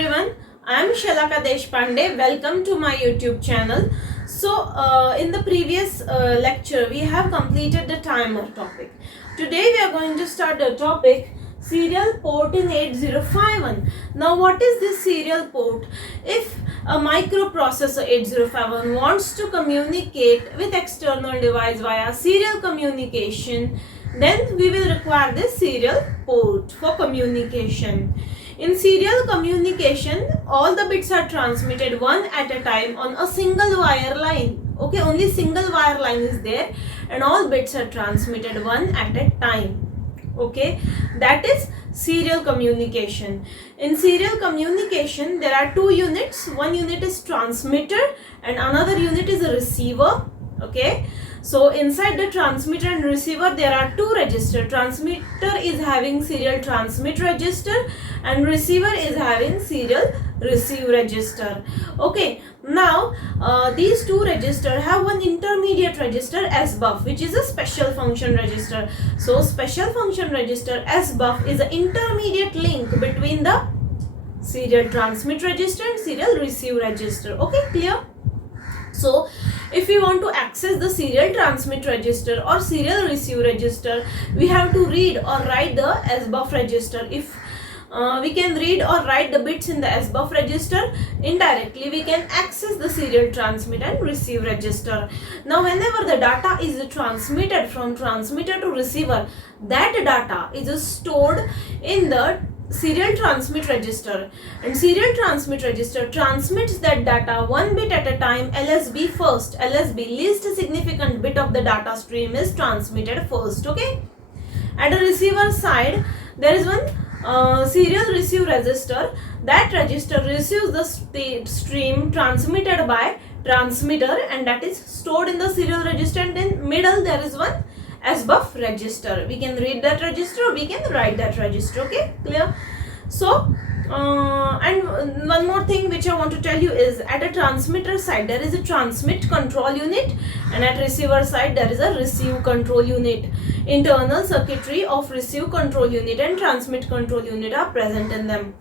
everyone, I am Shalaka Deshpande. Welcome to my YouTube channel. So in the previous lecture we have completed the timer topic. Today we are going to start the topic serial port in 8051. Now what is this serial port? If a microprocessor 8051 wants to communicate with external device via serial communication, then we will require this serial port for communication. In serial communication, all the bits are transmitted one at a time on a single wire line. Okay, only single wire line is there and all bits are transmitted one at a time. Okay, that is serial communication. In serial communication, there are two units. One unit is transmitter and another unit is a receiver. Okay, so inside the transmitter and receiver there are two registers. Transmitter is having serial transmit register and receiver is having serial receive register. Okay, now these two registers have one intermediate register SBUF, which is a special function register. So special function register SBUF is an intermediate link between the serial transmit register and serial receive register. Okay, clear? So if we want to access the serial transmit register or serial receive register, we have to read or write the SBUF register. If we can read or write the bits in the SBUF register, indirectly we can access the serial transmit and receive register. Now whenever the data is transmitted from transmitter to receiver, that data is stored in the serial transmit register, and serial transmit register transmits that data one bit at a time. LSB first, LSB least significant bit of the data stream is transmitted first. Okay, at the receiver side there is one serial receive register. That register receives the stream transmitted by transmitter and that is stored in the serial register, and in middle there is one SBUF register. We can read that register or we can write that register. Okay, clear? So and one more thing which I want to tell you is, at a transmitter side there is a transmit control unit and at receiver side there is a receive control unit. Internal circuitry of receive control unit and transmit control unit are present in them.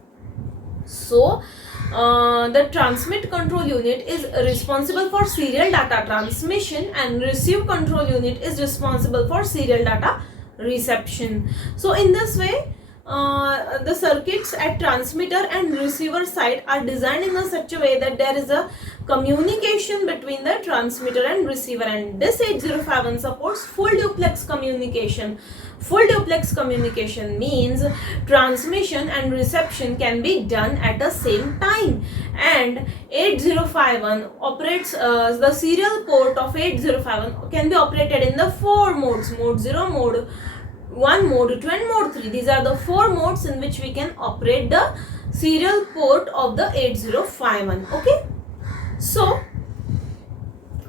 So the transmit control unit is responsible for serial data transmission and receive control unit is responsible for serial data reception. So in this way the circuits at transmitter and receiver side are designed in such a way that there is a communication between the transmitter and receiver, and this 8051 supports full duplex communication. Full duplex communication means transmission and reception can be done at the same time, and 8051 operates the serial port of 8051 can be operated in the four modes: mode 0, mode 1, mode 2 and mode 3. These are the four modes in which we can operate the serial port of the 8051. Okay, so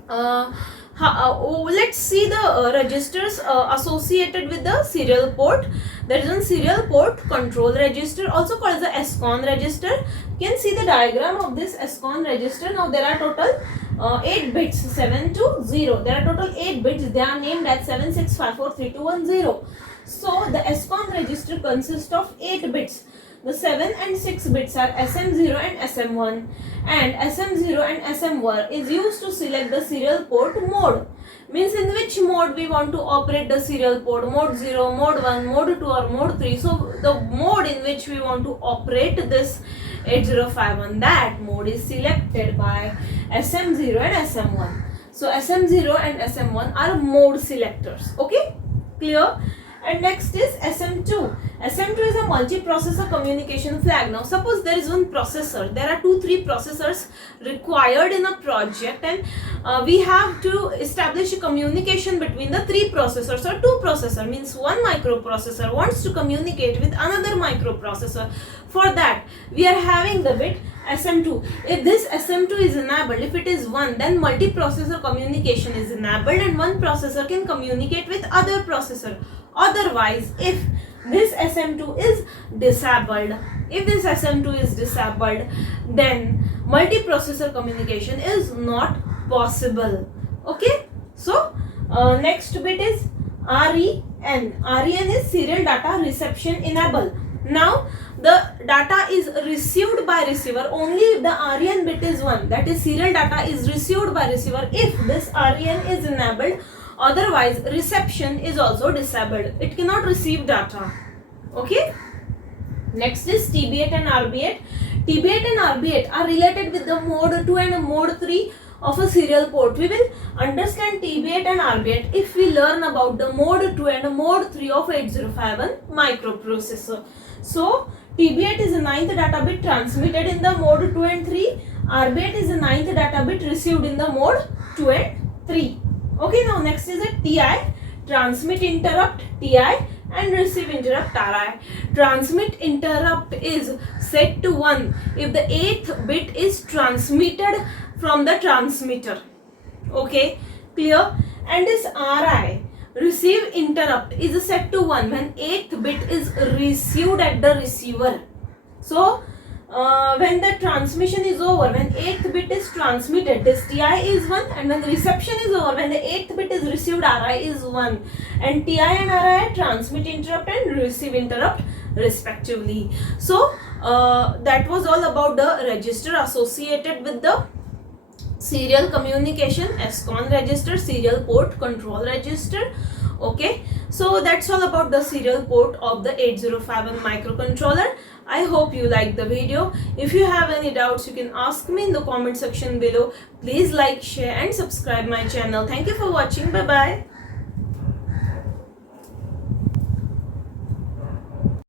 let's see the registers associated with the serial port. There is one serial port control register, also called as the scon register. You can see the diagram of this scon register. Now there are total 8 bits, 7 to 0. There are total 8 bits. They are named as 76543210. So the scon register consists of 8 bits. The 7 and 6 bits are SM0 and SM1, and SM0 and SM1 is used to select the serial port mode. Means in which mode we want to operate the serial port: mode 0, mode 1, mode 2 or mode 3. So the mode in which we want to operate this 8051, that mode is selected by SM0 and SM1. So SM0 and SM1 are mode selectors. Okay, clear? And next is SM2. SM2 is a multiprocessor communication flag. Now suppose there is one processor. There are 2-3 processors required in a project, and we have to establish a communication between the 3 processors or 2 processor. Means one microprocessor wants to communicate with another microprocessor. For that we are having the bit SM2. If this SM2 is enabled, if it is 1, then multiprocessor communication is enabled and one processor can communicate with other processor. Otherwise, if this SM2 is disabled, then multiprocessor communication is not possible. Okay, so next bit is REN. REN is serial data reception enable. Now the data is received by receiver only if the REN bit is 1, that is serial data is received by receiver if this REN is enabled, otherwise reception is also disabled, it cannot receive data. Okay. Next is TB8 and RB8. TB8 and RB8 are related with the mode 2 and mode 3 of a serial port. We will understand TB8 and RB8 if we learn about the mode 2 and mode 3 of 8051 microprocessor. So TB8 is the 9th data bit transmitted in the mode 2 and 3. RB8 is the 9th data bit received in the mode 2 and 3. Okay, now next is a TI, transmit interrupt TI and receive interrupt RI. Transmit interrupt is set to 1 if the 8th bit is transmitted from the transmitter. Okay, clear? And this RI, receive interrupt, is set to 1 when 8th bit is received at the receiver. So when the transmission is over, when 8th bit is transmitted, this TI is 1, and when the reception is over, when the 8th bit is received, RI is 1, and TI and RI transmit interrupt and receive interrupt respectively. So that was all about the register associated with the serial communication, scon register, serial port control register. Okay, so that's all about the serial port of the 8051 microcontroller. I hope you liked the video. If you have any doubts, you can ask me in the comment section below. Please like, share and subscribe my channel. Thank you for watching. Bye bye.